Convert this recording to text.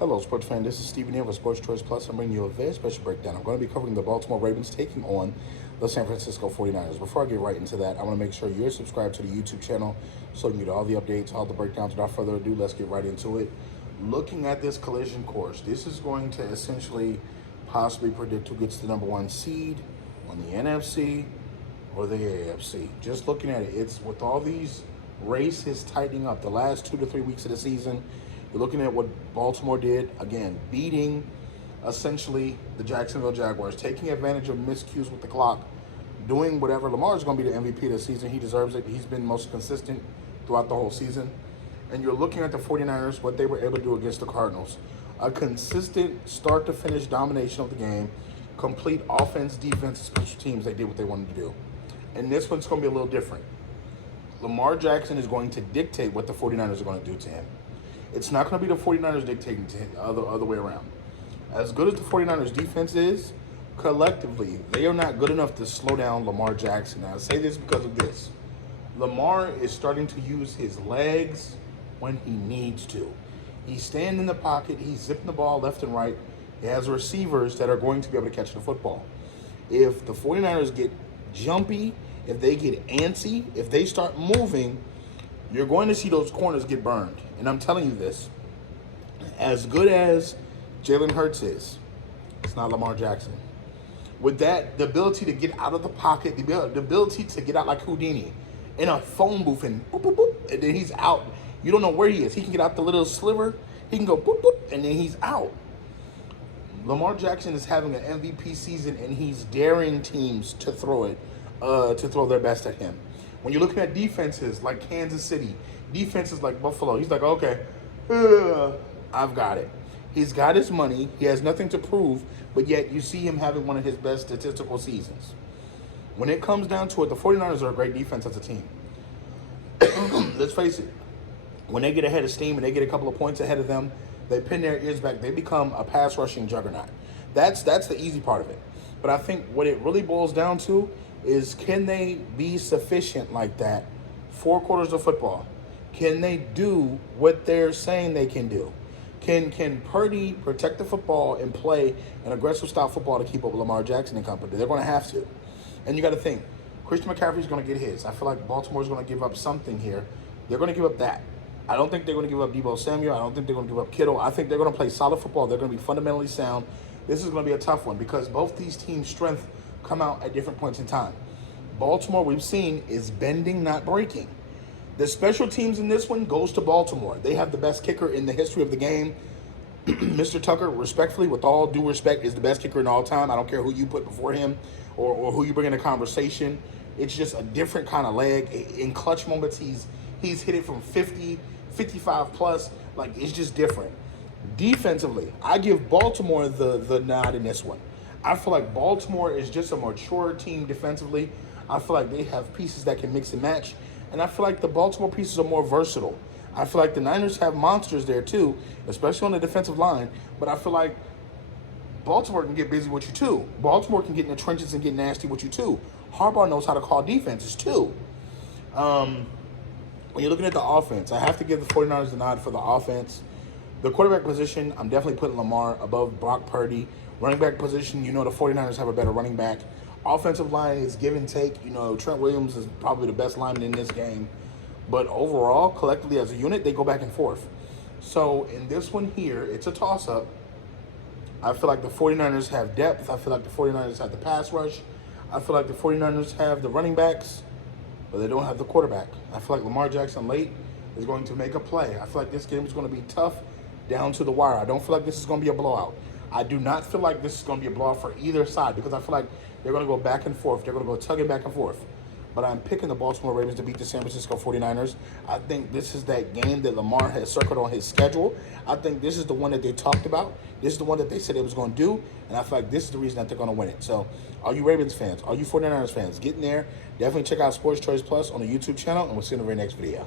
Hello, sports fan. This is Stephen here with Sports Choice Plus. I'm bringing you a very special breakdown. I'm going to be covering the Baltimore Ravens taking on the San Francisco 49ers. Before I get right into that, I want to make sure you're subscribed to the YouTube channel so you can get all the updates, all the breakdowns. Without further ado, let's get right into it. Looking at this collision course, this is going to essentially possibly predict who gets the number one seed on the NFC or the AFC. Just looking at it, it's with all these races tightening up the last 2 to 3 weeks of the season. You're looking at what Baltimore did, again, beating essentially the Jacksonville Jaguars, taking advantage of miscues with the clock, doing whatever. Lamar is going to be the MVP this season. He deserves it. He's been most consistent throughout the whole season. And you're looking at the 49ers, what they were able to do against the Cardinals. A consistent start-to-finish domination of the game, complete offense, defense, special teams. They did what they wanted to do. And this one's going to be a little different. Lamar Jackson is going to dictate what the 49ers are going to do to him. It's not going to be the 49ers dictating to him, other way around. As good as the 49ers defense is, collectively, they are not good enough to slow down Lamar Jackson. Now, I say this because of this. Lamar is starting to use his legs when he needs to. He's staying in the pocket. He's zipping the ball left and right. He has receivers that are going to be able to catch the football. If the 49ers get jumpy, if they get antsy, if they start moving, you're going to see those corners get burned. And I'm telling you this, as good as Jalen Hurts is, it's not Lamar Jackson. With that, the ability to get out of the pocket, the ability to get out like Houdini in a phone booth and boop, boop, boop, and then he's out. You don't know where he is. He can get out the little sliver. He can go boop, boop, and then he's out. Lamar Jackson is having an MVP season, and he's daring teams to throw it, to throw their best at him. When you're looking at defenses like Kansas City, defenses like Buffalo, he's like, okay, I've got it. He's got his money. He has nothing to prove, but yet you see him having one of his best statistical seasons. When it comes down to it, the 49ers are a great defense as a team. Let's face it. When they get ahead of steam and they get a couple of points ahead of them, they pin their ears back. They become a pass rushing juggernaut. That's the easy part of it. But I think what it really boils down to is, can they be sufficient like that 4 quarters of football? Can they do what they're saying they can do? Can Purdy protect the football and play an aggressive style football to keep up with Lamar Jackson and company? They're going to have to. And you got to think, Christian McCaffrey's going to get his. I feel like Baltimore's going to give up something here. They're going to give up that. I don't think they're going to give up Deebo Samuel. I don't think they're going to give up Kittle. I think they're going to play solid football. They're going to be fundamentally sound. This is going to be a tough one because both these teams' strength come out at different points in time. Baltimore, we've seen, is bending, not breaking. The special teams in this one goes to Baltimore. They have the best kicker in the history of the game. Mr. Tucker, respectfully, with all due respect, is the best kicker in all time. I don't care who you put before him or who you bring in the conversation. It's just a different kind of leg. In clutch moments, he's hit it from 50, 55 plus. Like, it's just different. Defensively, I give Baltimore the nod in this one. I feel like Baltimore is just a mature team defensively. I feel like they have pieces that can mix and match. And I feel like the Baltimore pieces are more versatile. I feel like the Niners have monsters there too, especially on the defensive line. But I feel like Baltimore can get busy with you too. Baltimore can get in the trenches and get nasty with you too. Harbaugh knows how to call defenses too. When you're looking at the offense, I have to give the 49ers the nod for the offense. The quarterback position, I'm definitely putting Lamar above Brock Purdy. Running back position, you know the 49ers have a better running back. Offensive line is give and take. You know, Trent Williams is probably the best lineman in this game. But overall, collectively as a unit, they go back and forth. So in this one here, it's a toss-up. I feel like the 49ers have depth. I feel like the 49ers have the pass rush. I feel like the 49ers have the running backs, but they don't have the quarterback. I feel like Lamar Jackson late is going to make a play. I feel like this game is going to be tough down to the wire. I don't feel like this is going to be a blowout. I do not feel like this is going to be a blowout for either side because I feel like they're going to go back and forth. They're going to go tugging back and forth. But I'm picking the Baltimore Ravens to beat the San Francisco 49ers. I think this is that game that Lamar has circled on his schedule. I think this is the one that they talked about. This is the one that they said it was going to do. And I feel like this is the reason that they're going to win it. So all you Ravens fans, all you 49ers fans, get in there. Definitely check out Sports Choice Plus on the YouTube channel. And we'll see you in the very next video.